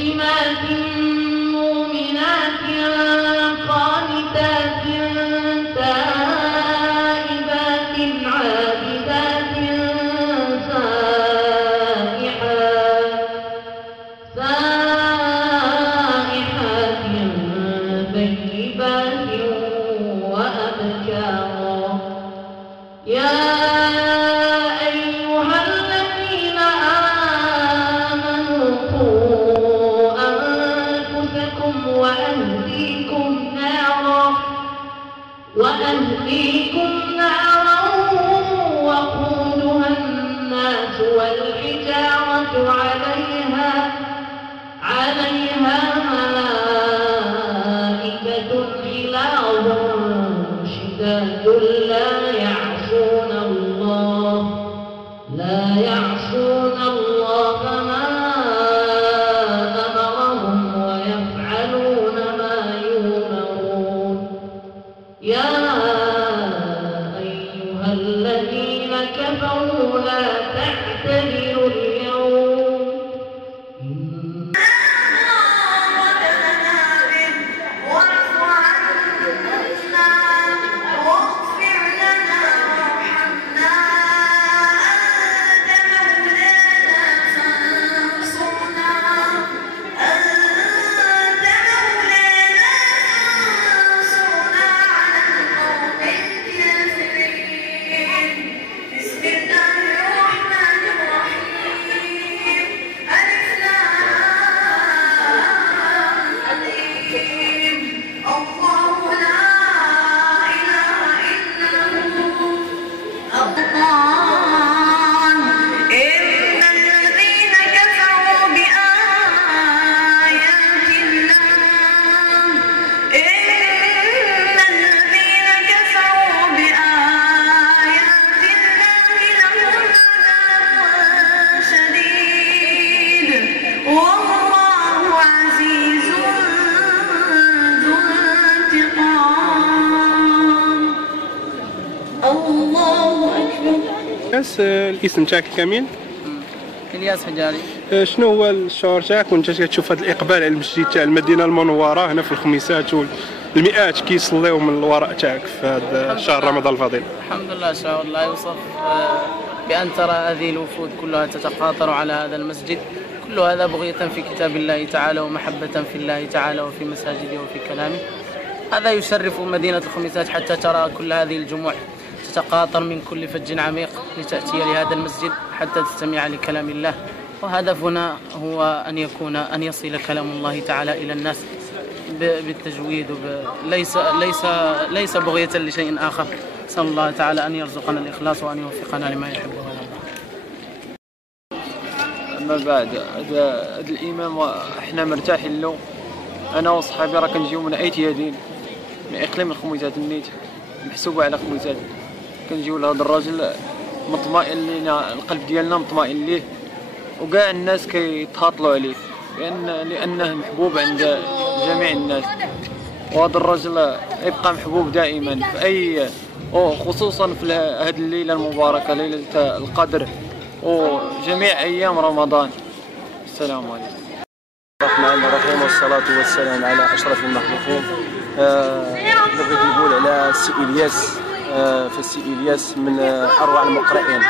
مسلمات مؤمنات قانتات تائبات عابدات سائحات طيبات وأبكارا. يا أيها الذين آمنوا قوا أنفسكم وأهليكم نارا وقودها الناس والحجارة عليها ملائكة غلاظ شداد لا يعصون الله ما أمرهم ويفعلون ما يؤمرون. يا أيها الذين كفروا لا تعتذروا اليوم الاسم تاعك كامل؟ الياس حجاري. شنو هو الشعور تاعك وانت كتشوف هذا الاقبال على المسجد تاع المدينه المنوره هنا في الخميسات والمئات كيصليو من الوراء تاعك في هذا شهر رمضان الفضيل؟ الحمد لله، شعور لا يوصف بأن ترى هذه الوفود كلها تتقاطر على هذا المسجد، كل هذا بغية في كتاب الله تعالى ومحبة في الله تعالى وفي مساجده وفي كلامه. هذا يشرف مدينة الخميسات حتى ترى كل هذه الجموع تتقاطر من كل فج عميق لتأتي لهذا المسجد حتى تستمع لكلام الله. وهدفنا هو أن يصل كلام الله تعالى إلى الناس بالتجويد ليس بغية لشيء آخر. نسأل الله تعالى أن يرزقنا الإخلاص وأن يوفقنا لما يحب ويرضى. أما بعد هذا الإمام احنا مرتاحين له، أنا وصحابي راه كنجيو من أي تيادين من إقليم الخميسات النيت محسوبة على خميسات، كنجيو لهذا الراجل مطمئن لينا، القلب ديالنا مطمئن ليه وكاع الناس كيتهاطلوا عليه لأنه محبوب عند جميع الناس. وهذا الرجل يبقى محبوب دائما في أي، وخصوصا في هذه الليلة المباركة ليلة القدر وجميع أيام رمضان. السلام عليكم. الرحمن الرحيم والصلاة والسلام على أشرف المخلوقين. بغيت نقول على السي إلياس، فالسي إلياس من أروع المقرئين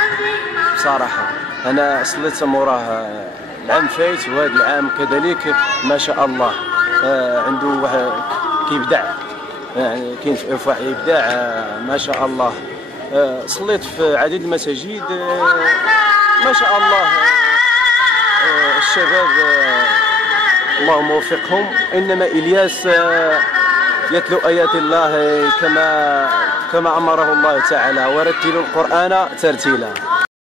بصراحة. أنا صليت موراه العام فايت وهذا العام كذلك ما شاء الله. عنده واحد كيبدع، يعني كاين في واحد إبداع ما شاء الله. صليت في عديد المساجد ما شاء الله. الشباب اللهم وفقهم. إنما إلياس يتلو آيات الله كما أمره الله تعالى، ورتلوا القرآن ترتيلا.